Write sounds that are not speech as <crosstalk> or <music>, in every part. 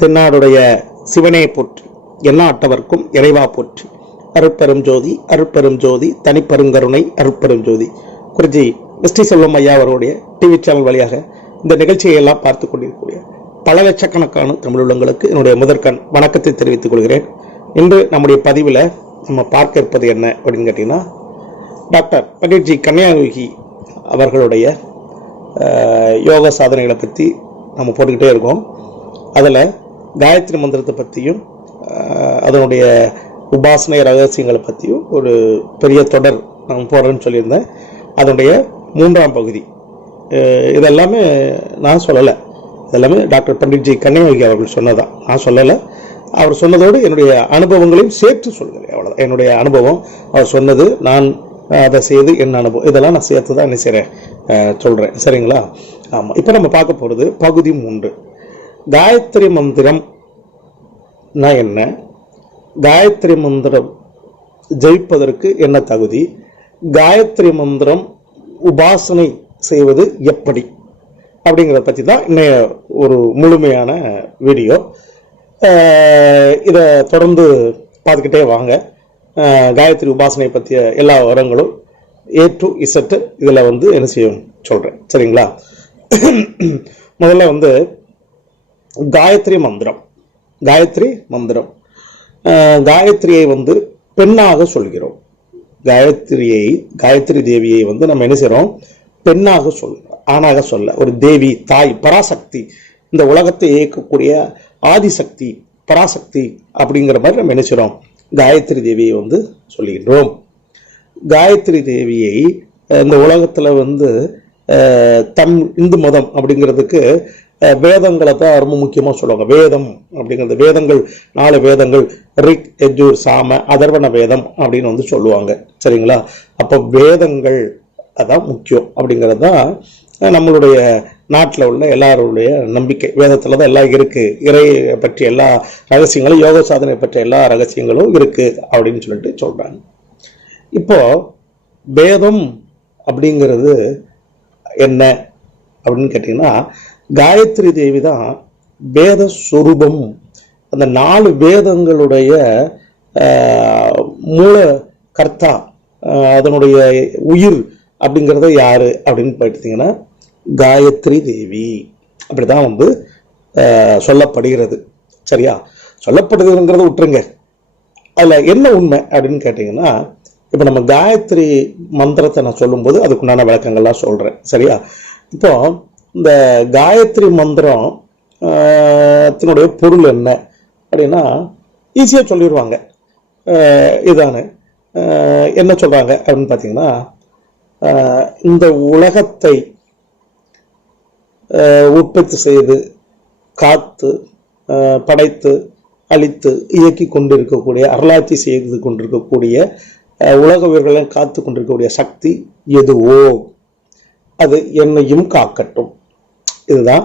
தென்னாடுடைய சிவனே போற்றி எந்நாட்டவர்க்கும் இறைவா போற்றி. அருட்பெரும் ஜோதி அருட்பெரும் ஜோதி தனிப்பெருங்கருணை அருட்பெரும் ஜோதி. குருஜி எஸ்டி செல்வம் ஐயா அவருடைய டிவி சேனல் வழியாக இந்த நிகழ்ச்சியை எல்லாம் பார்த்து கொண்டிருக்கக்கூடிய பல லட்சக்கணக்கான தமிழ் உள்ளங்களுக்கு என்னுடைய முதற்கண் வணக்கத்தை தெரிவித்துக் கொள்கிறேன். இன்று நம்முடைய பதிவில் நம்ம பார்க்க இருப்பது என்ன அப்படின்னு கேட்டிங்கன்னா டாக்டர் பண்டிட்ஜி கன்னியாகுமரி அவர்களுடைய யோக சாதனைகளை பற்றி நம்ம போட்டுக்கிட்டே இருக்கோம். அதில் காயத்ரி மந்திரத்தை பற்றியும் அதனுடைய உபாசனை ரகசியங்களை பற்றியும் ஒரு பெரிய தொடர் நான் போடுறேன்னு சொல்லியிருந்தேன். அதனுடைய மூன்றாம் பகுதி. இதெல்லாமே நான் சொல்லலை. இதெல்லாமே டாக்டர் பண்டிட்ஜி கன்னியாகுமரி அவர்கள் சொன்னதான் நான் சொல்லலை. அவர் சொன்னதோடு என்னுடைய அனுபவங்களையும் சேர்த்து சொல்கிறேன். அவ்வளோதான் என்னுடைய அனுபவம் அவர் சொன்னது நான் அதை செய்து என் அனுபவம். இதெல்லாம் நான் சேர்த்து தான் என்ன செய்கிறேன் சொல்கிறேன் சரிங்களா? ஆமாம் இப்போ நம்ம பார்க்க போகிறது பகுதி மூன்று. காயத்ரி மந்திரம் என்ன? காயத்ரி மந்திரம் ஜெயிப்பதற்கு என்ன தகுதி? காயத்ரி மந்திரம் உபாசனை செய்வது எப்படி? அப்படிங்கிறத பற்றி தான் இன்னைய ஒரு முழுமையான வீடியோ. இதை தொடர்ந்து பார்த்துக்கிட்டே வாங்க. காயத்ரி உபாசனை பற்றிய எல்லா விவரங்களும் ஏ டு இசட்டு இதில் வந்து என்ன செய்யும் சொல்கிறேன் சரிங்களா? முதல்ல வந்து காயத்ரி மந்திரம். காயத்ரி மந்திரம். காயத்ரியை வந்து பெண்ணாக சொல்கிறோம். காயத்ரியை காயத்ரி தேவியை வந்து நம்ம என்ன செய்கிறோம் பெண்ணாக சொல் ஆணாக சொல்ல ஒரு தேவி தாய் பராசக்தி இந்த உலகத்தை இயக்கக்கூடிய ஆதிசக்தி பராசக்தி அப்படிங்கிற மாதிரி நம்ம என்ன காயத்ரி தேவியை வந்து சொல்லுகின்றோம். காயத்ரி தேவியை இந்த உலகத்துல வந்து தம் இந்து மதம் அப்படிங்கிறதுக்கு வேதங்களை தான் ரொம்ப முக்கியமாக சொல்லுவாங்க. வேதம் அப்படிங்கிறது வேதங்கள் நாலு வேதங்கள் ரிக் எஜூர் சாம அதர்வண வேதம் அப்படின்னு வந்து சொல்லுவாங்க. சரிங்களா? அப்போ வேதங்கள் அதான் முக்கியம் அப்படிங்கிறது தான் நம்மளுடைய நாட்டில் உள்ள எல்லாருடைய நம்பிக்கை. வேதத்தில் தான் எல்லாம் இருக்குது இறை பற்றி எல்லா ரகசியங்களும் யோக சாதனை பற்றிய எல்லா ரகசியங்களும் இருக்குது அப்படின்னு சொல்லிட்டு சொல்கிறாங்க இப்போது வேதம் அப்படிங்கிறது என்ன அப்படின்னு கேட்டிங்கன்னா காயத்ரி தேவி தான் வேத சொரூபம். அந்த நாலு வேதங்களுடைய மூல கர்த்தா அதனுடைய உயிர் அப்படிங்கிறத யாரு அப்படின்னு பார்த்தீங்கன்னா காயத்ரி தேவி. அப்படிதான் வந்து சொல்லப்படுகிறது. சரியா? சொல்லப்படுகிறதுங்கிறத விட்டுருங்க. அதில் என்ன உண்மை அப்படின்னு கேட்டிங்கன்னா இப்போ நம்ம காயத்ரி மந்திரத்தை நான் சொல்லும்போது அதுக்குண்டான விளக்கங்கள்லாம் சொல்கிறேன் சரியா? இப்போ இந்த காயத்ரி மந்திரம் ஆஹ், த்தினுடைய பொருள் என்ன அப்படின்னா ஈஸியாக சொல்லிடுவாங்க இதானு. என்ன சொல்கிறாங்க அப்படின்னு பார்த்தீங்கன்னா இந்த உலகத்தை உற்பத்தி செய்து காத்து படைத்து அழித்து இயக்கி கொண்டிருக்கக்கூடிய அருளாட்சி செய்து கொண்டிருக்கக்கூடிய உலக உயிர்களையும் காத்து கொண்டிருக்கக்கூடிய சக்தி எதுவோ? அது என்னையும் காக்கட்டும். இதுதான்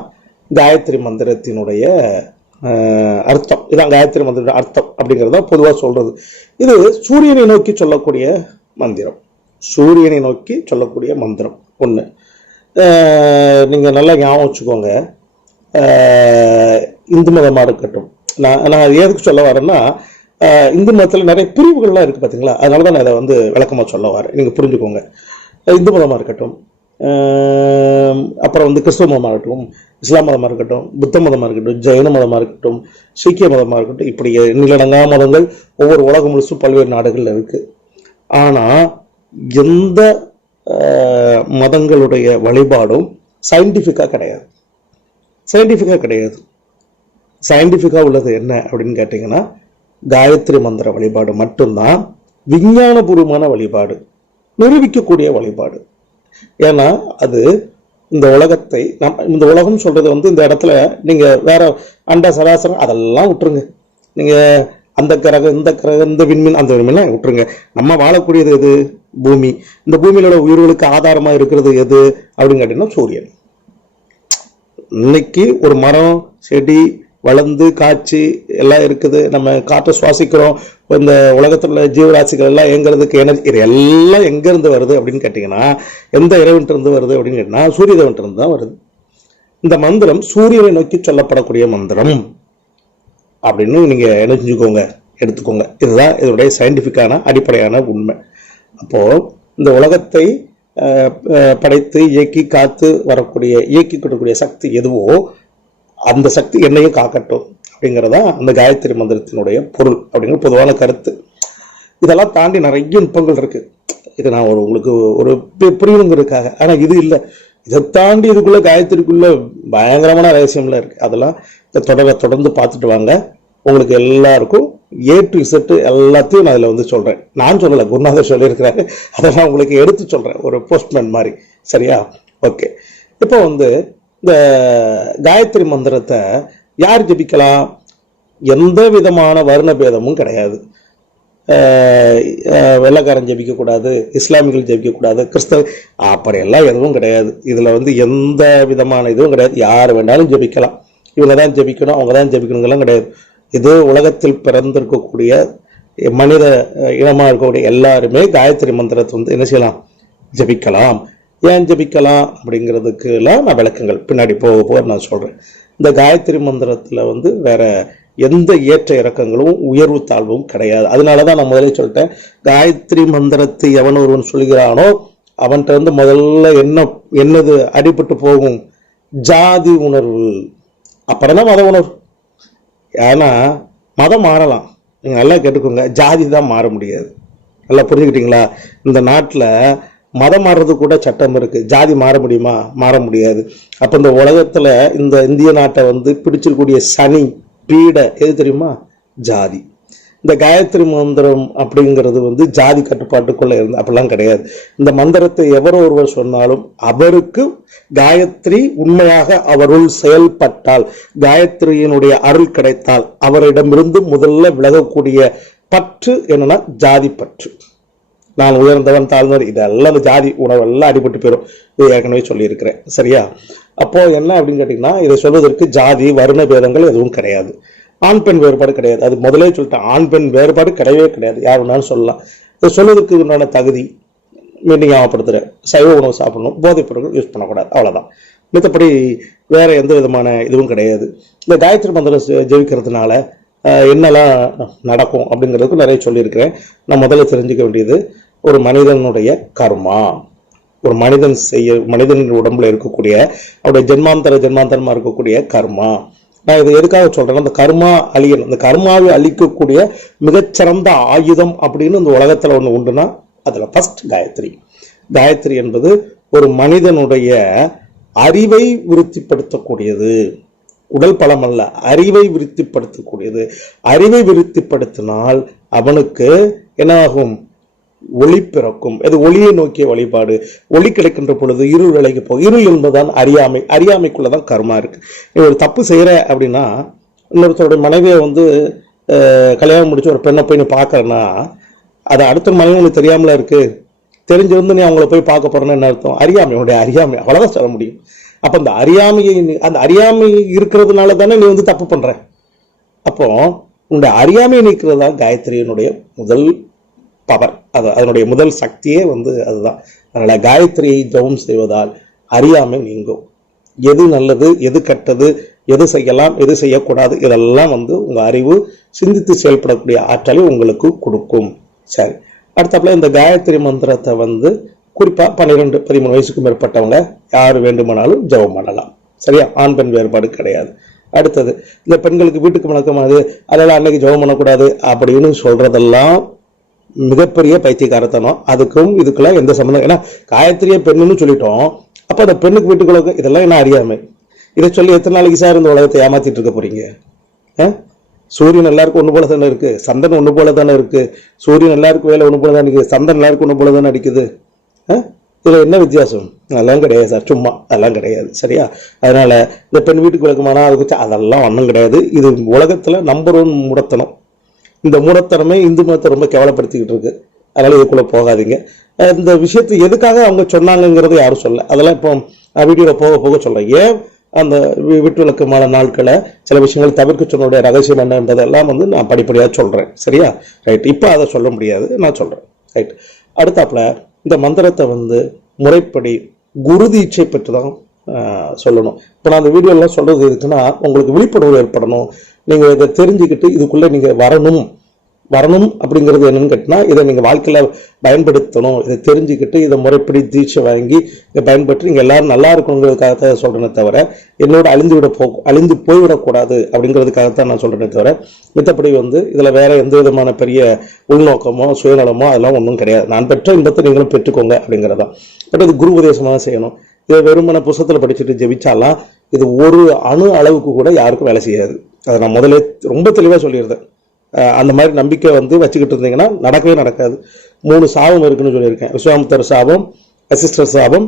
காயத்ரி மந்திரத்தினுடைய அர்த்தம். இதான் காயத்ரி மந்திர அர்த்தம் அப்படிங்கிறத பொதுவாக சொல்றது. இது சூரியனை நோக்கி சொல்லக்கூடிய மந்திரம். சூரியனை நோக்கி சொல்லக்கூடிய மந்திரம் ஒன்று நீங்கள் நல்லா ஞாபகம் வச்சுக்கோங்க. இந்து மதமாக இருக்கட்டும். நான் நான் எதுக்கு சொல்ல வரேன்னா இந்து மதத்தில் நிறைய பிரிவுகள்லாம் இருக்குது பார்த்தீங்களா அதனால தான் நான் இதை வந்து விளக்கமாக சொல்ல வரேன். நீங்கள் புரிஞ்சுக்கோங்க. இந்து மதமாக இருக்கட்டும் அப்புறம் வந்து கிறிஸ்துவ மதமாக இருக்கட்டும் இஸ்லாம் மதமாக இருக்கட்டும் புத்த மதமாக இருக்கட்டும் ஜெயின மதமாக இருக்கட்டும் சீக்கிய மதமாக இருக்கட்டும் இப்படி எண்ணிலடங்கா மதங்கள் ஒவ்வொரு உலகம் முழுசும் பல்வேறு நாடுகளில் இருக்குது ஆனால் எந்த மதங்களுடைய வழிபாடும் சயின்டிஃபிக்காக கிடையாது. சயின்டிஃபிக்காக கிடையாது. சயின்டிஃபிக்காக உள்ளது என்ன அப்படின்னு கேட்டிங்கன்னா காயத்ரி மந்திர வழிபாடு மட்டும்தான் விஞ்ஞானபூர்வமான வழிபாடு நிரூபிக்கக்கூடிய வழிபாடு. ஏன்னா அது இந்த உலகத்தை நம் இந்த உலகம் சொல்றது வந்து இந்த இடத்துல நீங்க வேற அண்ட சராசரம் அதெல்லாம் விட்டுருங்க. நீங்க அந்த கிரகம் இந்த கிரகம் இந்த விண்மீன் அந்த விண்மீன்லாம் விட்டுருங்க. நம்ம வாழக்கூடியது எது? பூமி. இந்த பூமியிலோட உயிர்களுக்கு ஆதாரமா இருக்கிறது எது? அப்படின்னு கேட்டிங்கன்னா சூரியன். இன்னைக்கு ஒரு மரம் செடி வளர்ந்து காய்ச்சி எல்லாம் இருக்குது. நம்ம காற்றை சுவாசிக்கிறோம். இந்த உலகத்தில் உள்ள ஜீவராசிகள் எல்லாம் எங்கிறதுக்கு எனர்ஜி இது எல்லாம் எங்கேருந்து வருது அப்படின்னு கேட்டிங்கன்னா எந்த இறைவன்ட்டிருந்து வருது அப்படின்னு கேட்டிங்கன்னா சூரிய தான் வருது. இந்த மந்திரம் சூரியனை நோக்கி சொல்லப்படக்கூடிய மந்திரம் அப்படின்னு நீங்கள் என்ன செஞ்சுக்கோங்க எடுத்துக்கோங்க. இதுதான் இதனுடைய சயின்டிஃபிக்கான அடிப்படையான உண்மை. அப்போது இந்த உலகத்தை படைத்து இயக்கி காத்து வரக்கூடிய இயக்கி கொடுக்கக்கூடிய சக்தி எதுவோ அந்த சக்தி என்னையும் காக்கட்டும் அப்படிங்கிறதா அந்த காயத்ரி மந்திரத்தினுடைய பொருள் அப்படிங்கிற பொதுவான கருத்து. இதெல்லாம் தாண்டி நிறைய நுட்பங்கள் இருக்கு. இது நான் ஒரு உங்களுக்கு ஒரு புரியணுங்கிறதுக்காக ஆனால் இது இல்லை. இதை தாண்டி இதுக்குள்ளே காயத்ரிக்குள்ள பயங்கரமான ரகசியம்லாம் இருக்குது அதெல்லாம் இந்த தொடரை தொடர்ந்து பார்த்துட்டு வாங்க. உங்களுக்கு எல்லாருக்கும் ஏ டு இசட் எல்லாத்தையும் நான் அதில் வந்து சொல்கிறேன் நான் சொல்லலை குருநாதர் சொல்லியிருக்கிறாரு. அதெல்லாம் உங்களுக்கு எடுத்து சொல்கிறேன் ஒரு போஸ்ட்மேன் மாதிரி. சரியா? ஓகே இப்போ வந்து இந்த காயத்ரி மந்திரத்தை யார் ஜபிக்கலாம்? எந்த விதமான வர்ண பேதமும் கிடையாது. வெள்ளக்காரன் ஜபிக்கக்கூடாது இஸ்லாமிகள் ஜெபிக்கக்கூடாது இஸ்லாமியர்கள் ஜெபிக்கக்கூடாது கிறிஸ்தவ அப்படியெல்லாம் எதுவும் கிடையாது. இதில் வந்து எந்த விதமான இதுவும் கிடையாது. யார் வேணாலும் ஜெபிக்கலாம். இவங்க தான் ஜெபிக்கணும் அவங்க தான் ஜெபிக்கணுங்கெல்லாம் கிடையாது. இது உலகத்தில் பிறந்திருக்கக்கூடிய மனித இனமாக இருக்கக்கூடிய எல்லாருமே காயத்ரி மந்திரத்தை வந்து என்ன செய்யலாம்? ஜெபிக்கலாம். ஏன் ஜெபிக்கலாம் அப்படிங்கிறதுக்கெல்லாம் நான் விளக்கங்கள். பின்னாடி போக போக நான் சொல்கிறேன் இந்த காயத்ரி மந்திரத்தில் வந்து வேற எந்த ஏற்ற இறக்கங்களும் உயர்வு தாழ்வும் கிடையாது. அதனால தான் நான் முதலே சொல்லிட்டேன். காயத்ரி மந்திரத்தை எவன் ஒருவன் சொல்கிறானோ அவன்கிட்ட வந்து முதல்ல என்ன என்னது அடிபட்டு போகும்? ஜாதி உணர்வு. அப்புறம் தான் மத உணர்வு. ஏன்னா மதம் மாறலாம். நீங்கள் நல்லா கேட்டுக்கோங்க. ஜாதி தான் மாற முடியாது. நல்லா புரிஞ்சுக்கிட்டீங்களா? இந்த நாட்டில் மதம் மாறுறது கூட சட்டம் இருக்குது ஜாதி மாற முடியுமா? மாற முடியாது. அப்போ இந்த உலகத்தில் இந்த இந்திய நாட்டை வந்து பிடிச்சிருக்கூடிய சனி பீடை எது தெரியுமா? ஜாதி. இந்த காயத்ரி மந்திரம் அப்படிங்கிறது வந்து ஜாதி கட்டுப்பாட்டுக்குள்ளே இருந்து அப்படிலாம் கிடையாது. இந்த மந்திரத்தை எவரோ ஒருவர் சொன்னாலும் அவருக்கு காயத்ரி உண்மையாக அவருள் செயல்பட்டால் காயத்ரியினுடைய அருள் கிடைத்தால் அவரிடமிருந்து முதல்ல விலகக்கூடிய பற்று என்னன்னா ஜாதி பற்று. நான் உயர்ந்தவன் தாழ்ந்தவர் இதெல்லாம் இந்த ஜாதி உணவெல்லாம் அடிபட்டு போயிடும் இது ஏற்கனவே சொல்லியிருக்கிறேன். சரியா? அப்போது என்ன அப்படின்னு கேட்டிங்கன்னா இதை சொல்வதற்கு ஜாதி வர்ண பேதங்கள் எதுவும் கிடையாது. ஆண் பெண் வேறுபாடு கிடையாது. அது முதலே சொல்லிட்டேன். ஆண் பெண் வேறுபாடு கிடையவே கிடையாது. யார் வேணாலும் சொல்லலாம். இதை சொல்வதற்கு உண்டான தகுதி மீண்டும் ஞாபகப்படுத்துகிறேன் சைவ உணவு சாப்பிடணும். போதைப் பொருட்கள் யூஸ் பண்ணக்கூடாது. அவ்வளோதான் மற்றபடி வேறு எந்த விதமான இதுவும் கிடையாது. இந்த காயத்ரி மந்திரம் ஜெயிக்கிறதுனால என்னெல்லாம் நடக்கும் அப்படிங்கிறதுக்கு நிறைய சொல்லியிருக்கிறேன். நான் முதல்ல தெரிஞ்சுக்க வேண்டியது ஒரு மனிதனுடைய கர்மா. ஒரு மனிதன் செய்ய மனிதனின் உடம்புல இருக்கக்கூடிய அவருடைய ஜென்மாந்தர ஜென்மாந்தரமா இருக்கக்கூடிய கர்மா. நான் இது எதுக்காக சொல்றேன்னா இந்த கர்மா அழியணும் இந்த கர்மாவை அழிக்கக்கூடிய மிகச்சிறந்த ஆயுதம் அப்படின்னு இந்த உலகத்துல ஒண்ணு உண்டுனா அதுல ஃபர்ஸ்ட் காயத்ரி. காயத்ரி என்பது ஒரு மனிதனுடைய அறிவை விருத்திப்படுத்தக்கூடியது. உடல் பலம் அல்ல அறிவை விருத்திப்படுத்தக்கூடியது. அறிவை விருத்திப்படுத்தினால் அவனுக்கு என்னாகும்? ஒளி பிறக்கும். அது ஒளியை நோக்கிய வழிபாடு. ஒளி கிடைக்கின்ற பொழுது இருள் விலைக்கு போகும். இருள் என்பதுதான் அறியாமை. அறியாமைக்குள்ளதான் கர்மா இருக்குது நீ ஒரு தப்பு செய்கிற அப்படின்னா இன்னொருத்தருடைய மனைவியை வந்து கல்யாணம் முடிச்சு ஒரு பெண்ணை போய் நீ பார்க்குறேன்னா அது அடுத்த மனைவி உனக்கு தெரியாமல இருக்குது தெரிஞ்சிருந்து நீ அவங்கள போய் பார்க்க போகிறேன்னு என்ன அர்த்தம்? அறியாமை. உன்னுடைய அறியாமை. அவ்வளோதான் சொல்ல முடியும். அப்போ அந்த அறியாமையை நீ- அந்த அறியாமை இருக்கிறதுனால தானே நீ வந்து தப்பு பண்ணுற அப்போ உன்னுடைய அறியாமையை நீக்கிறது தான் காயத்ரியினுடைய முதல் பவர் அது அதனுடைய முதல் சக்தியே வந்து அதுதான். அதனால் காயத்ரியை ஜெபம் செய்வதால் அறியாமை நீங்கும். எது நல்லது எது கெட்டது எது செய்யலாம் எது செய்யக்கூடாது இதெல்லாம் வந்து உங்கள் அறிவு சிந்தித்து செயல்படக்கூடிய ஆற்றலை உங்களுக்கு கொடுக்கும். சரி. அடுத்தப்பல இந்த காயத்ரி மந்திரத்தை வந்து குறிப்பாக பன்னிரெண்டு பதிமூணு வயசுக்கு மேற்பட்டவங்க யார் வேண்டுமானாலும் ஜெபம் பண்ணலாம். சரியா? ஆண் பெண் வேறுபாடு கிடையாது. அடுத்தது இந்த பெண்களுக்கு வீட்டுக்கு வழக்கமானது அதெல்லாம் அன்னைக்கு ஜெபம் பண்ணக்கூடாது அப்படின்னு சொல்றதெல்லாம் மிகப்பெரிய பைத்தியக்காரத்தனம். அதுக்கும் இதுக்கெல்லாம் எந்த சம்மந்தம்? ஏன்னா காயத்ரியை பெண்ணுன்னு சொல்லிட்டோம். அப்போ அந்த பெண்ணுக்கு வீட்டுக்குள்ள இதெல்லாம் என்ன அறியாமை? இதை சொல்லி எத்தனை நாளைக்கு சார் இந்த உலகத்தை ஏமாத்திட்டு இருக்க போறீங்க? ஆ? சூரியன் எல்லாருக்கும் ஒன்று போல தானே இருக்கு. சந்தன் ஒன்று போல தானே இருக்கு. சூரியன் எல்லாருக்கும் வேலை ஒன்று போல தானே இருக்குது சந்தன் எல்லாருக்கும் ஒன்று போல தானே அடிக்குது. ஆ? என்ன வித்தியாசம்? அதெல்லாம் கிடையாது சார். சும்மா. அதெல்லாம் கிடையாது. சரியா? அதனால இந்த பெண் வீட்டுக்கு விளக்கமானா அதை அதெல்லாம் ஒன்றும் கிடையாது. இது உலகத்தில் நம்பர் ஒன் முடத்தனம். இந்த மூடத்தனமே இந்து மதத்தை ரொம்ப கேவலப்படுத்திக்கிட்டு இருக்கு. அதனால இதுக்குள்ள போகாதீங்க. இந்த விஷயத்தை எதுக்காக அவங்க சொன்னாங்கங்கிறத யாரும் சொல்ல அதெல்லாம் இப்போ வீடியோவில் போக போக சொல்கிறேன் ஏன் அந்த வி- விட்டு நாட்களை சில விஷயங்கள் தவிர்க்க சொன்னோடைய ரகசியம் என்னன்றதெல்லாம் வந்து நான் படிப்படியாக சொல்கிறேன் சரியா? ரைட். இப்போ அதை சொல்ல முடியாது. நான் சொல்கிறேன் ரைட். அடுத்தாப்புல இந்த மந்திரத்தை வந்து முறைப்படி குரு தீட்சை பெற்று தான் சொல்லணும். இப்போ நான் அந்த வீடியோலாம் சொல்றது எதுக்குன்னா உங்களுக்கு விழிப்புணர்வு ஏற்படணும். நீங்கள் இதை தெரிஞ்சுக்கிட்டு இதுக்குள்ளே நீங்கள் வரணும். வரணும் அப்படிங்கிறது என்னன்னு கேட்டினா இதை நீங்கள் வாழ்க்கையில் பயன்படுத்தணும். இதை தெரிஞ்சுக்கிட்டு இதை முறைப்படி தீட்சை வாங்கி இதை பயன்படுத்தி நீங்கள் எல்லோரும் நல்லா இருக்கணுங்கிறதுக்காகத்தான் சொல்கிறேனே தவிர என்னோட அழிந்து விட போ அழிந்து போய்விடக்கூடாது அப்படிங்கிறதுக்காகத்தான் நான் சொல்கிறேனே தவிர மித்தபடி வந்து இதில் வேறு எந்த விதமான பெரிய உள்நோக்கமோ சுயநலமோ அதெல்லாம் ஒன்றும் கிடையாது. நான் பெற்ற இன்பத்தை நீங்களும் பெற்றுக்கோங்க அப்படிங்கிறதான் பட் இது குரு உபதேசமாக செய்யணும். இதை வெறுமன புஸ்தத்தில் படிச்சுட்டு ஜெபிச்சாலாம் இது ஒரு அணு அளவுக்கு கூட யாருக்கும் வேலை செய்யாது. அதை நான் முதலே ரொம்ப தெளிவாக சொல்லியிருந்தேன். அந்த மாதிரி நம்பிக்கை வந்து வச்சுக்கிட்டு இருந்தீங்கன்னா நடக்கவே நடக்காது. மூணு சாபம் இருக்குன்னு சொல்லியிருக்கேன். விஸ்வாமித்தர் சாபம் அசிஸ்டர் சாபம்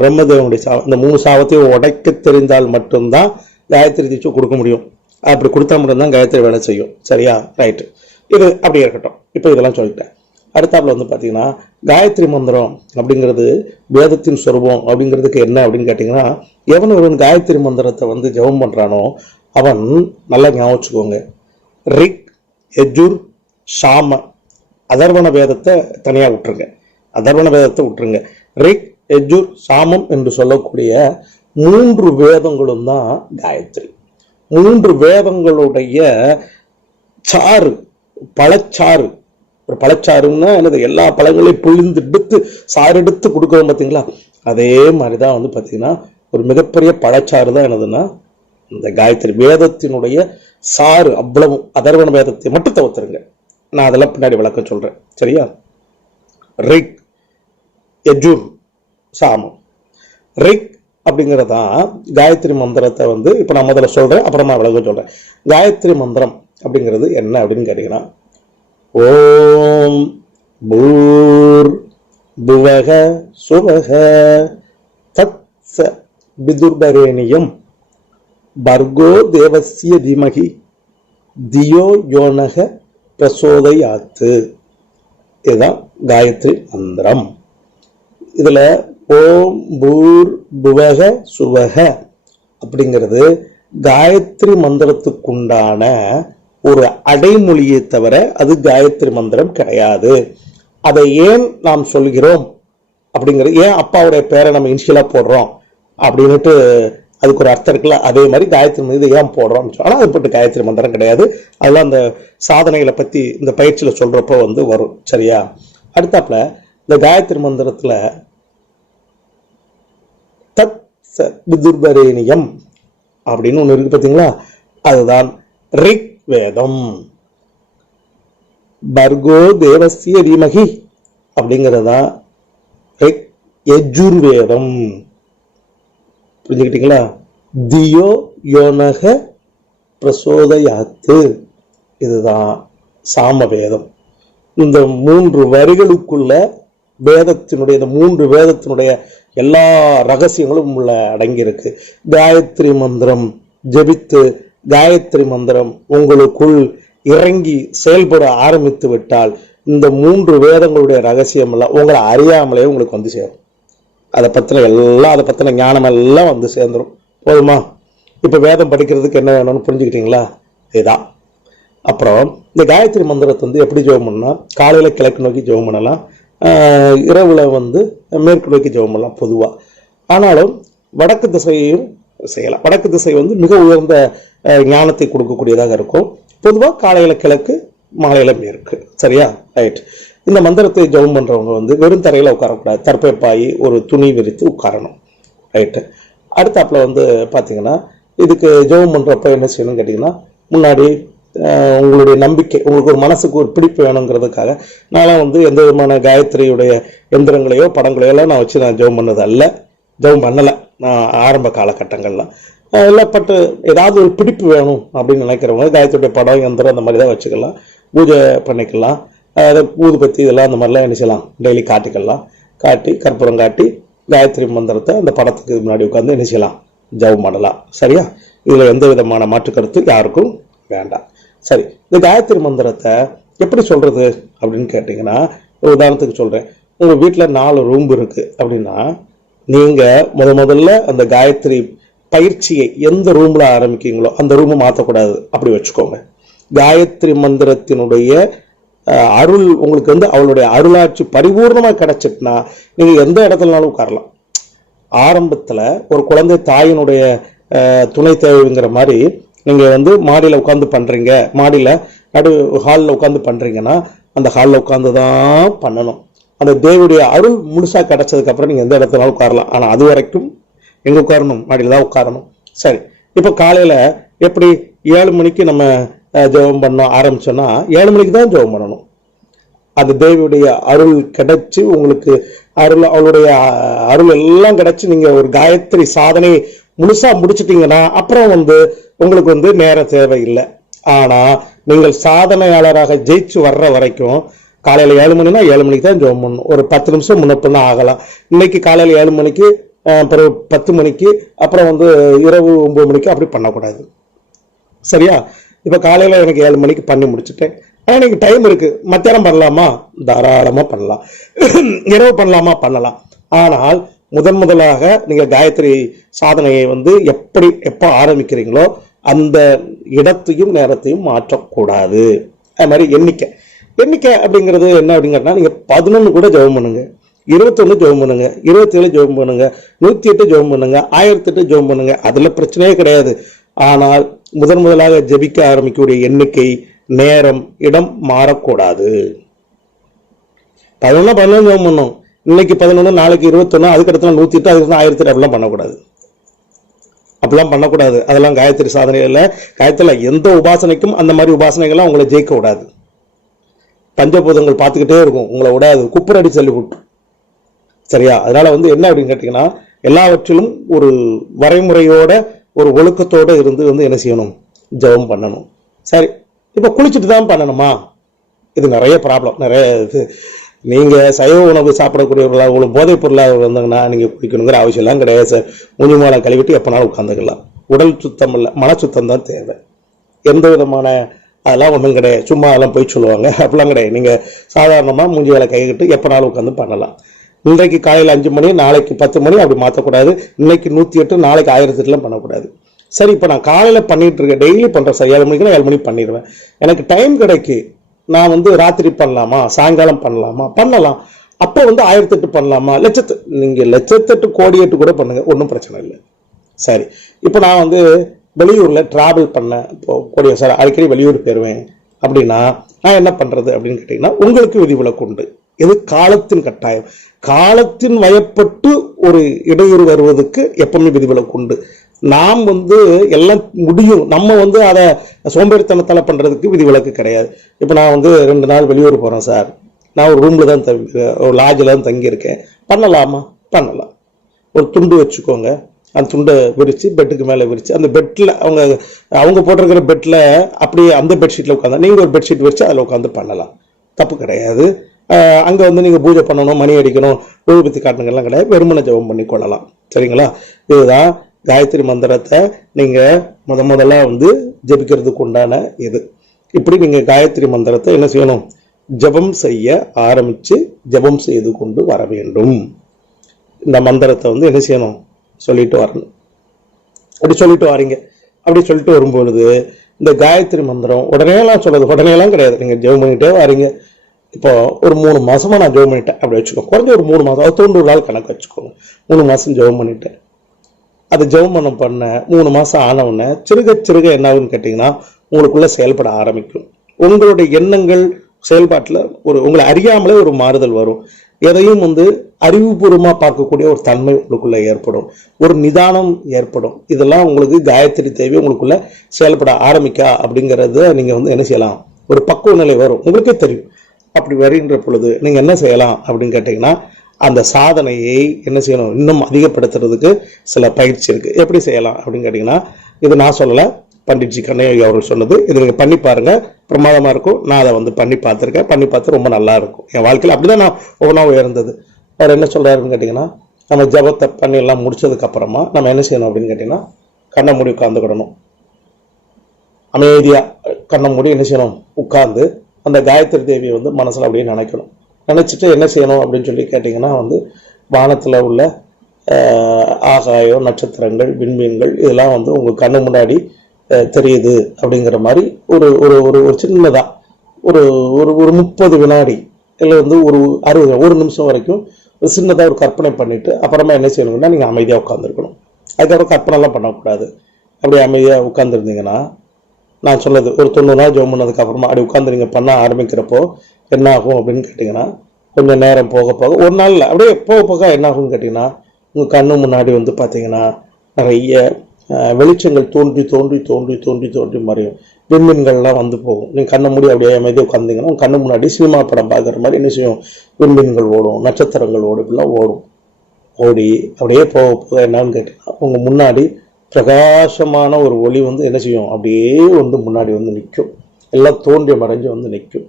பிரம்மதேவனுடைய சாபம். இந்த மூணு சாபத்தையும் உடைக்க தெரிந்தால் மட்டும்தான் காயத்ரி தீட்சை கொடுக்க முடியும். அப்படி கொடுத்தா மட்டும்தான் காயத்ரி வேலை செய்யும். சரியா? ரைட்டு இது அப்படி இருக்கட்டும். இப்போ இதெல்லாம் சொல்லிட்டேன். அடுத்தாப்புல வந்து பார்த்தீங்கன்னா காயத்ரி மந்திரம் அப்படிங்கிறது வேதத்தின் சொருபம் அப்படிங்கிறதுக்கு என்ன அப்படின்னு கேட்டிங்கன்னா எவன் ஒருவன் காயத்ரி மந்திரத்தை வந்து ஜெபம் பண்ணுறானோ அவன் நல்லா ஞாபகம் வச்சுக்கோங்க. ரிக் எஜுர் ஷாம அதர்வண வேதத்தை தனியாக விட்டுருங்க. அதர்வண வேதத்தை விட்டுருங்க. ரிக் எஜுர் சாமம் என்று சொல்லக்கூடிய மூன்று வேதங்களும் தான் காயத்ரி. மூன்று வேதங்களுடைய சாறு பழச்சாறு ஒரு பழச்சாறுன்னா என்னது எல்லா பழங்களையும் புழிந்து எடுத்து சாறு எடுத்து கொடுக்குறோம் பார்த்தீங்களா? அதே மாதிரி தான் வந்து பார்த்தீங்கன்னா ஒரு மிகப்பெரிய பழச்சாறு தான் என்னதுன்னா இந்த காயத்ரி வேதத்தினுடைய சாறு அவ்வளவு அதர்வன வேதத்தை மட்டும் தவிர்த்துருங்க. நான் அதெல்லாம் பின்னாடி விளக்கம் சொல்கிறேன் சரியா? ரிக் எஜூர் சாமம். ரிக் அப்படிங்கிறதான் காயத்ரி மந்திரத்தை வந்து இப்போ நான் முதல்ல சொல்கிறேன் அப்புறமா விளக்கம் சொல்கிறேன் காயத்ரி மந்திரம் அப்படிங்கிறது என்ன அப்படின்னு கேட்டிங்கன்னா ஓம் பூர் புவக சுவக தத்ச விதுர்பரேணியம். பர்கோ தேவசிய திமகி தியோ யோனக பிரசோதயாத்து. இதுதான் காயத்ரி மந்திரம். இதில் ஓம் பூர் புவக சுவக அப்படிங்கிறது காயத்ரி மந்திரத்துக்குண்டான ஒரு அடைமொழியை தவிர அது காயத்ரி மந்திரம் கிடையாது. அதை ஏன் நாம் சொல்கிறோம்? அப்படிங்கிறது ஏன் அப்பாவுடைய பேரை நம்ம இனிஷியலா போடுறோம்? அப்படின்னுட்டு அதுக்கு ஒரு அர்த்தம் இருக்குல்ல? அதே மாதிரி காயத்ரி மந்திரம் ஏன் போடுறோம்? ஆனால் அது போட்டு காயத்ரி மந்திரம் கிடையாது. அதெல்லாம் அந்த சாதனைகளை பற்றி இந்த பயிற்சியில் சொல்றப்போ வந்து வரும். சரியா? அடுத்தாப்புல இந்த காயத்ரி மந்திரத்துல தத் ச விதுர்பரேணியம் அப்படின்னு ஒன்று இருக்கு பார்த்தீங்களா அதுதான் ரிக் வேதம். பர்கோ தேவசிய தீமகி அப்படிங்கிறதா? எஜுர்வேதம். யஜுர்வேதம் புரிஞ்சுக்கிட்டீங்களா? தியோ யோனக பிரசோதயாத்து. இதுதான் சாமவேதம் இந்த மூன்று வரிகளுக்குள்ள வேதத்தினுடைய இந்த மூன்று வேதத்தினுடைய எல்லா ரகசியங்களும் உள்ள அடங்கியிருக்கு. காயத்ரி மந்திரம் ஜெபித்து காயத்ரி மந்திரம் உங்களுக்குள் இறங்கி செயல்பட ஆரம்பித்து விட்டால் இந்த மூன்று வேதங்களுடைய ரகசியம் எல்லாம் உங்களை அறியாமலே உங்களுக்கு வந்து சேரும். அதை பற்றின எல்லாம் அதை பற்றின ஞானம் எல்லாம் வந்து சேர்ந்துடும் போதுமா? இப்போ வேதம் படிக்கிறதுக்கு என்ன வேணும்னு புரிஞ்சுக்கிட்டீங்களா? இதுதான். அப்புறம் இந்த காயத்ரி மந்திரத்தை வந்து எப்படி ஜெபம் பண்ணால் காலையில் கிழக்கு நோக்கி ஜெபம் பண்ணலாம். இரவில் வந்து மேற்கு நோக்கி ஜெபம் பண்ணலாம் பொதுவாக ஆனாலும் வடக்கு திசையையும் செய்யலாம். வடக்கு திசை வந்து மிக உயர்ந்த ஞானத்தை கொடுக்கக்கூடியதாக இருக்கும். பொதுவாக காலையில் கிழக்கு மாலையில மேற்கு. சரியா? ரைட் இந்த மந்திரத்தை ஜெபம் பண்ணுறவங்க வந்து வெறும் தரையில் உட்காரக்கூடாது. தற்பேப்பாயி ஒரு துணி விரித்து உட்காரணும். ரைட்டு அடுத்தாப்பில் வந்து பார்த்தீங்கன்னா இதுக்கு ஜெபம் பண்ணுறப்ப என்ன செய்யணும்னு கேட்டிங்கன்னா முன்னாடி உங்களுடைய நம்பிக்கை உங்களுக்கு ஒரு மனசுக்கு ஒரு பிடிப்பு வேணுங்கிறதுக்காக நான்லாம் வந்து எந்த விதமான காயத்ரியுடைய எந்திரங்களையோ படங்களையோ எல்லாம் நான் வச்சு நான் ஜெபம் பண்ணது அல்ல ஜெபம் பண்ணலை. நான் ஆரம்ப காலகட்டங்களில். இல்லை பட்டு ஏதாவது ஒரு பிடிப்பு வேணும் அப்படின்னு நினைக்கிறவங்க காயத்துடைய படம் எந்திரம் அந்த மாதிரி தான் வச்சுக்கலாம். பூஜை பண்ணிக்கலாம். அதை ஊதுபத்தி இதெல்லாம் அந்த மாதிரிலாம் என்ன செய்யலாம். டெய்லி காட்டிக்கலாம். காட்டி கற்பூரம் காட்டி காயத்ரி மந்திரத்தை அந்த படத்துக்கு முன்னாடி உட்காந்து என்ன செய்யலாம். ஜெபம் பண்ணலாம் சரியா? இதில் எந்த விதமான மாற்றுக்கருத்து யாருக்கும் வேண்டாம். சரி இந்த காயத்ரி மந்திரத்தை எப்படி சொல்கிறது அப்படின்னு கேட்டிங்கன்னா உதாரணத்துக்கு சொல்கிறேன் உங்கள் வீட்டில் நாலு ரூம் இருக்குது அப்படின்னா நீங்க முத முதல்ல அந்த காயத்ரி பயிற்சியை எந்த ரூம்ல ஆரம்பிக்கீங்களோ அந்த ரூமை மாற்றக்கூடாது அப்படி வச்சுக்கோங்க. காயத்ரி மந்திரத்தினுடைய அருள் உங்களுக்கு வந்து அவளுடைய அருளாட்சி பரிபூர்ணமாக கிடைச்சிட்டுனா நீங்கள் எந்த இடத்துலனாலும் உட்காரலாம். ஆரம்பத்தில் ஒரு குழந்தை தாயினுடைய துணை தேவைங்கிற மாதிரி நீங்கள் வந்து மாடியில் உட்காந்து பண்ணுறீங்க மாடியில் நடு ஹாலில் உட்காந்து பண்ணுறீங்கன்னா அந்த ஹாலில் உட்காந்து தான் பண்ணணும். அந்த தேவனுடைய அருள் முழுசாக கிடைச்சதுக்கு அப்புறம் நீங்கள் எந்த இடத்துனாலும் உட்காரலாம். ஆனால் அது வரைக்கும் எங்கே உட்காரணும்? மாடியில் தான் உட்காரணும். சரி. இப்போ காலையில் எப்படி ஏழு மணிக்கு நம்ம ஜெபம் பண்ண ஆரம்பிச்சோன்னா ஏழு மணிக்கு தான் ஜெபம் பண்ணணும். அந்த தேவியுடைய அருள் கிடைச்சி உங்களுக்கு அருள் அவளுடைய அருள் எல்லாம் கிடைச்சி நீங்கள் ஒரு காயத்ரி சாதனை முழுசாக முடிச்சிட்டிங்கன்னா அப்புறம் வந்து உங்களுக்கு வந்து நேரம் தேவையில்லை. ஆனால் நீங்கள் சாதனையாளராக ஜெயிச்சு வர்ற வரைக்கும் காலையில் ஏழு மணினா ஏழு மணிக்கு தான் ஜோம் பண்ணணும் ஒரு பத்து நிமிஷம் முன்னப்பின்னா ஆகலாம். இன்னைக்கு காலையில் ஏழு மணிக்கு அப்புறம் பிறகு பத்து மணிக்கு அப்புறம் வந்து இரவு ஒம்பது மணிக்கு அப்படி பண்ணக்கூடாது. சரியா? இப்போ காலையில் எனக்கு ஏழு மணிக்கு பண்ணி முடிச்சுட்டேன். ஆனால் எனக்கு டைம் இருக்குது மத்தியானம் பண்ணலாமா? தாராளமாக பண்ணலாம். <clears throat> இரவு பண்ணலாமா? பண்ணலாம். ஆனால் முதன் முதலாக நீங்கள் காயத்ரி சாதனையை வந்து எப்படி எப்போ ஆரம்பிக்கிறீங்களோ அந்த இடத்தையும் நேரத்தையும் மாற்றக்கூடாது. அது மாதிரி எண்ணிக்கை. எண்ணிக்கை அப்படிங்கிறது என்ன அப்படிங்கிறனா நீங்கள் பதினொன்று கூட ஜெபம் பண்ணுங்க. இருபத்தொன்று ஜெபம் பண்ணுங்க. இருபத்தேழு ஜெபம் பண்ணுங்க. நூற்றி எட்டு ஜெபம் பண்ணுங்க. ஆயிரத்தி எட்டு ஜெபம் பண்ணுங்க. அதில் பிரச்சனையே கிடையாது. ஆனால் முதன் முதலாக ஜெபிக்க ஆரம்பிக்கக்கூடிய எண்ணிக்கை நேரம் இடம் மாறக்கூடாது. பதினொன்னா பதினொன்று ஜெபம் பண்ணும் இன்னைக்கு பதினொன்று நாளைக்கு இருபத்தொன்னு அதுக்கு நூற்றி எட்டு அதுக்கு ஆயிரத்தி எட்டு அப்படிலாம் பண்ணக்கூடாது. அப்படிலாம் பண்ணக்கூடாது. அதெல்லாம் காயத்ரி சாதனையில் காயத்தில் எந்த உபாசனைக்கும் அந்த மாதிரி உபாசனைகள்லாம் உங்களை ஜெயிக்க விடாது பஞ்சபூதங்கள் பார்த்துக்கிட்டே இருக்கும். உங்களை விடாது குப்புரடி சொல்லி விட்டு சரியா? அதனால வந்து என்ன அப்படின்னு கேட்டிங்கன்னா எல்லாவற்றிலும் ஒரு வரைமுறையோட ஒரு ஒழுக்கத்தோடு இருந்து வந்து என்ன செய்யணும்? ஜெபம் பண்ணணும். சரி. இப்போ குளிச்சுட்டு தான் பண்ணணுமா? இது நிறைய ப்ராப்ளம் நிறைய இது. நீங்கள் சைவ உணவு சாப்பிடக்கூடியவர்களாக உங்களுக்கு போதைப் பொருளாக வந்தாங்கன்னா நீங்கள் குளிக்கணுங்கிற அவசியம்லாம் கிடையாது சார். மூஞ்சி மேலே கழுவிட்டு எப்போனாலும் உட்காந்துக்கலாம் உடல் சுத்தம் இல்லை மன சுத்தம் தான் தேவை. எந்த விதமான அதெல்லாம் ஒன்றும் கிடையாது. சும்மா அதெல்லாம் போய் சொல்லுவாங்க. அப்படிலாம் கிடையாது. நீங்கள் சாதாரணமாக மூஞ்சி வேலை கைகிட்டு எப்போனாலும் உட்காந்து பண்ணலாம். இன்றைக்கு காலையில் அஞ்சு மணி நாளைக்கு பத்து மணி அப்படி மாற்றக்கூடாது இன்னைக்கு நூற்றி எட்டு நாளைக்கு ஆயிரத்தி எட்டுலாம் பண்ணக்கூடாது. சரி இப்போ நான் காலையில் பண்ணிகிட்டு இருக்கேன். டெய்லி பண்ணுறேன் சார். ஏழு மணிக்கு ஏழு மணிக்கு பண்ணிடுவேன். எனக்கு டைம் கிடைக்கு. நான் வந்து ராத்திரி பண்ணலாமா? சாயங்காலம் பண்ணலாமா? பண்ணலாம். அப்போ வந்து ஆயிரத்தி எட்டு பண்ணலாமா? லட்சத்து நீங்கள் லட்சத்தெட்டு கோடி எட்டு கூட பண்ணுங்கள் ஒன்றும் பிரச்சனை இல்லை. சரி. இப்போ நான் வந்து வெளியூரில் ட்ராவல் பண்ண இப்போ கூடிய சார் அடிக்கடி வெளியூர் போயிருவேன். அப்படின்னா நான் என்ன பண்ணுறது அப்படின்னு கேட்டிங்கன்னா உங்களுக்கு விதிவிலக்கு உண்டு. இது காலத்தின் கட்டாயம்? காலத்தின் வயப்பட்டு ஒரு இடையூறு வருவதற்கு எப்பவுமே விதிவிலக்கு உண்டு. நாம் வந்து எல்லாம் முடியும். நம்ம வந்து அதை சோம்பேறித்தனத்தால் பண்ணுறதுக்கு விதிவிலக்கு கிடையாது. இப்போ நான் வந்து ரெண்டு நாள் வெளியூர் போகிறேன் சார். நான் ஒரு ரூமில் தான் தங்கி ஒரு லாட்ஜில் தான் தங்கியிருக்கேன். பண்ணலாமா? பண்ணலாம். ஒரு துண்டு வச்சுக்கோங்க. அந்த துண்டை விரித்து பெட்டுக்கு மேலே விரித்து அந்த பெட்டில் அவங்க அவங்க போட்டிருக்கிற பெட்டில் அப்படியே அந்த பெட்ஷீட்டில் உட்காந்து நீங்கள் ஒரு பெட்ஷீட் விரித்து அதில் உட்காந்து பண்ணலாம். தப்பு கிடையாது. அங்கே வந்து நீங்கள் பூஜை பண்ணணும் மணி அடிக்கணும் ஊதுபத்தி காட்டணுங்கெல்லாம் கிடையாது. வெறுமனை ஜெபம் பண்ணி கொள்ளலாம். சரிங்களா? இதுதான் காயத்ரி மந்திரத்தை நீங்கள் முத முதல்ல வந்து ஜெபிக்கிறதுக்கு உண்டான இது. இப்படி நீங்கள் காயத்ரி மந்திரத்தை என்ன செய்யணும்? ஜெபம் செய்ய ஆரம்பித்து ஜெபம் செய்து கொண்டு வர வேண்டும். இந்த மந்திரத்தை வந்து என்ன செய்யணும்? சொல்லிட்டு வரணும். அப்படி சொல்லிட்டு வரீங்க. அப்படி சொல்லிட்டு வரும்பொழுது இந்த காயத்ரி மந்திரம் உடனேலாம் சொல்றது உடனேலாம் கிடையாது. நீங்க ஜெபம் பண்ணிட்டே வரீங்க. இப்போ ஒரு மூணு மாசமா நான் ஜெபம் பண்ணிட்டேன். அப்படி வச்சுக்கோங்க. குறைஞ்ச ஒரு மூணு மாசம் தொண்ணூறு நாள் கணக்கு வச்சுக்கோங்க. மூணு மாசம் ஜெபம் பண்ணிட்டேன். அது ஜெபம் பண்ண பண்ண மூணு மாசம் ஆன உடனே சிறுக சிறுக என்ன ஆகுன்னு கேட்டிங்கன்னா உங்களுக்குள்ள செயல்பட ஆரம்பிக்கும். உங்களுடைய எண்ணங்கள் செயல்பாட்டில் ஒரு உங்களை அறியாமலே ஒரு மாறுதல் வரும். எதையும் வந்து அறிவுபூர்வமாக பார்க்கக்கூடிய ஒரு தன்மை உங்களுக்குள்ளே ஏற்படும். ஒரு நிதானம் ஏற்படும். இதெல்லாம் உங்களுக்கு காயத்ரி தேவை உங்களுக்குள்ளே செயல்பட ஆரம்பிக்கா அப்படிங்கிறத நீங்கள் வந்து என்ன செய்யலாம்? ஒரு பக்குவ நிலை வரும். உங்களுக்கே தெரியும். அப்படி வருகின்ற பொழுது நீங்கள் என்ன செய்யலாம் அப்படின்னு கேட்டிங்கன்னா அந்த சாதனையை என்ன செய்யணும்? இன்னும் அதிகப்படுத்துறதுக்கு சில பயிற்சி இருக்குது எப்படி செய்யலாம் அப்படின்னு கேட்டிங்கன்னா இது நான் சொல்லலை. பண்டிட்ஜி கண்ணையா அவர்கள் சொன்னது. இது நீங்கள் பண்ணி பாருங்கள் பிரமாதமாக இருக்கும். நான் அதை வந்து பண்ணி பார்த்துருக்கேன். பண்ணி பார்த்து ரொம்ப நல்லா இருக்கும். என் வாழ்க்கையில் அப்படி தான் நான் ஒவ்வொன்றா உயர்ந்தது. அவர் என்ன சொல்கிறாருன்னு கேட்டிங்கன்னா நம்ம ஜபத்தை பண்ணி எல்லாம் முடிச்சதுக்கப்புறமா நம்ம என்ன செய்யணும் அப்படின்னு கேட்டிங்கன்னா கண்ணை மூடி உட்காந்துக்கிடணும் அமைதியாக கண்ணை மூடி என்ன செய்யணும்? உட்காந்து அந்த காயத்ரி தேவியை வந்து மனசில் அப்படியே நினைக்கணும். நினச்சிட்டு என்ன செய்யணும் அப்படின்னு சொல்லி கேட்டிங்கன்னா வந்து வானத்தில் உள்ள ஆகாயம் நட்சத்திரங்கள் விண்மீன்கள் இதெல்லாம் வந்து உங்கள் கண்ணு முன்னாடி தெரியுது அப்படிங்கிற மாதிரி ஒரு ஒரு ஒரு ஒரு சின்னதாக ஒரு ஒரு ஒரு முப்பது வினாடி இல்லை வந்து ஒரு அறுபது ஒரு நிமிஷம் வரைக்கும் ஒரு சின்னதாக ஒரு கற்பனை பண்ணிவிட்டு அப்புறமா என்ன செய்யணும்னா நீங்கள் அமைதியாக உட்காந்துருக்கணும் அதுக்கப்புறம் கற்பனைலாம் பண்ணக்கூடாது. அப்படியே அமைதியாக உட்காந்துருந்தீங்கன்னா நான் சொன்னது ஒரு தொண்ணூறு நாள் ஜோம் அப்படி உட்காந்து நீங்கள் பண்ண ஆரம்பிக்கிறப்போ என்ன ஆகும்? அப்படின்னு கேட்டிங்கன்னா கொஞ்சம் நேரம் போக போக ஒரு நாளில் அப்படியே போக போக என்ன ஆகும்னு கேட்டிங்கன்னா உங்கள் கண்ணு முன்னாடி வந்து பார்த்தீங்கன்னா நிறைய வெளிச்சங்கள் தோன்றி தோன்றி தோன்றி தோன்றி தோன்றி மறையும். விண்மீன்கள்லாம் வந்து போகும். நீங்கள் கண்ணை மூடி அப்படியே அமைதியாக உட்காந்துங்கன்னா உங்கள் கண்ணு முன்னாடி சினிமா படம் பார்க்குற மாதிரி என்ன செய்யும்? விண்மீன்கள் ஓடும் நட்சத்திரங்கள் ஓடும் இப்படிலாம் ஓடும். ஓடி அப்படியே போக போக என்னான்னு கேட்டிங்கன்னா உங்கள் முன்னாடி பிரகாசமான ஒரு ஒளி வந்து என்ன செய்யும்? அப்படியே வந்து முன்னாடி வந்து நிற்கும். எல்லாம் தோன்றி மறைஞ்சு வந்து நிற்கும்.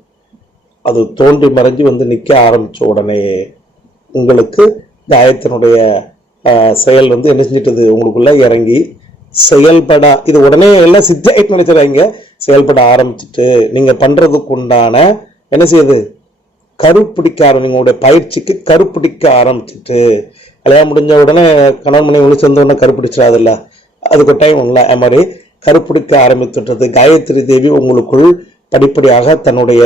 அது தோன்றி மறைஞ்சு வந்து நிற்க ஆரம்பித்த உடனே உங்களுக்கு காயத்தினுடைய செயல் வந்து என்ன செஞ்சிட்டது? உங்களுக்குள்ளே இறங்கி செயல்பட இது உடனே எல்லாம் சித்தாயிட்டு நினைச்சிடாங்க செயல்பட ஆரம்பிச்சுட்டு நீங்கள் பண்ணுறதுக்கு உண்டான என்ன செய்யுது? கருப்பிடிக்க ஆரம்பி உங்களுடைய பயிற்சிக்கு கருப்பிடிக்க ஆரம்பிச்சிட்டு கல்யாணம் முடிஞ்ச உடனே கணவன் மணி ஒழிச்சு வந்த உடனே கருப்பிடிச்சிடாதுல்ல? அதுக்கு டைம் இல்லை அது மாதிரி கருப்பிடிக்க ஆரம்பித்துட்டது காயத்ரி தேவி உங்களுக்குள் படிப்படியாக தன்னுடைய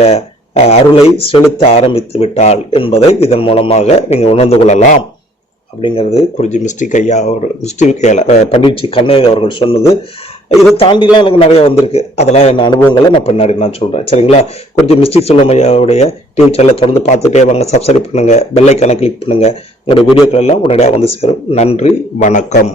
அருளை செலுத்த ஆரம்பித்து விட்டாள் என்பதை இதன் மூலமாக நீங்கள் உணர்ந்து கொள்ளலாம். அப்படிங்கிறது குறிஞ்சி மிஸ்டிக் ஐயா அவர் மிஸ்டிக் ஐயா பண்டிட்ஜி கண்ணையா அவர்கள் சொன்னது. இதை தாண்டிலாம் எனக்கு நிறைய வந்திருக்கு. அதெல்லாம் என் அனுபவங்களை நான் பின்னாடி நான் சொல்கிறேன் சரிங்களா? கொஞ்சம் மிஸ்டிக் சுல்லமையாவுடைய டிவி சேனலை தொடர்ந்து பார்த்துட்டே வாங்க. சப்ஸ்கிரைப் பண்ணுங்கள் பெல்லைக்கான கிளிக் பண்ணுங்கள் உங்களுடைய வீடியோக்கள் எல்லாம் உடனடியாக வந்து சேரும். நன்றி. வணக்கம்.